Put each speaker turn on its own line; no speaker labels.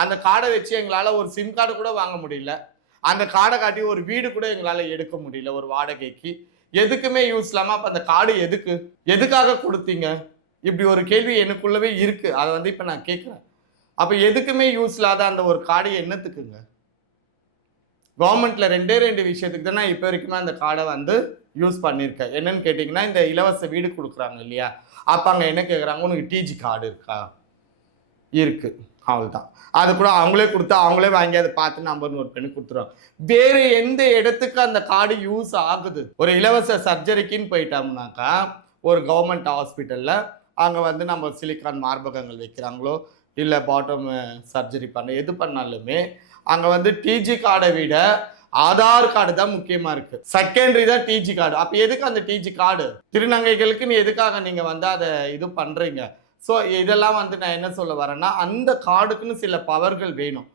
அந்த கார்டை வச்சு எங்களால் ஒரு சிம் கார்டு கூட வாங்க முடியல. அந்த கார்டை காட்டி ஒரு வீடு கூட எங்களால் எடுக்க முடியல ஒரு வாடகைக்கு. எதுக்குமே யூஸ் இல்லாமல் அப்போ அந்த கார்டு எதுக்கு? எதுக்காக கொடுத்தீங்க? இப்படி ஒரு கேள்வி எனக்குள்ளவே இருக்குது அதை வந்து இப்போ நான் கேட்குறேன். அப்போ எதுக்குமே யூஸ் இல்லாத அந்த ஒரு கார்டு என்னத்துக்குங்க? கவர்மெண்ட்டில் ரெண்டே ரெண்டு விஷயத்துக்கு தான் நான் இப்போ வரைக்குமே அந்த கார்டை வந்து யூஸ் பண்ணியிருக்கேன். என்னன்னு கேட்டிங்கன்னா இந்த இலவச வீடு கொடுக்குறாங்க இல்லையா? அப்போ அங்கே என்ன கேட்குறாங்க உனக்கு டிஜி கார்டு இருக்கா? இருக்குது அவ்வளோதான் அது கூட அவங்களே கொடுத்தா அவங்களே வாங்கி அதை பார்த்து நம்பர் நோட் பண்ணி கொடுத்துருவாங்க. வேறு எந்த இடத்துக்கு அந்த கார்டு யூஸ் ஆகுது? ஒரு இலவச சர்ஜரிக்குன்னு போயிட்டோம்னாக்கா ஒரு கவர்மெண்ட் ஹாஸ்பிட்டலில் அங்கே வந்து நம்ம சிலிக்கான் மார்பகங்கள் வைக்கிறாங்களோ இல்லை பாட்டம் சர்ஜரி பண்ண எது பண்ணாலுமே அங்கே வந்து டிஜி கார்டை விட ஆதார் கார்டு தான் முக்கியமாக இருக்குது செகண்டரி தான் டிஜி கார்டு அப்போ எதுக்கு அந்த டிஜி கார்டு திருநங்கைகளுக்கு நீ எதுக்காக நீங்கள் வந்து அதை இது பண்ணுறீங்க ஸோ இதெல்லாம் வந்து நான் என்ன சொல்ல வரேன்னா அந்த கார்டுக்குன்னு சில பவர்கள் வேணும்.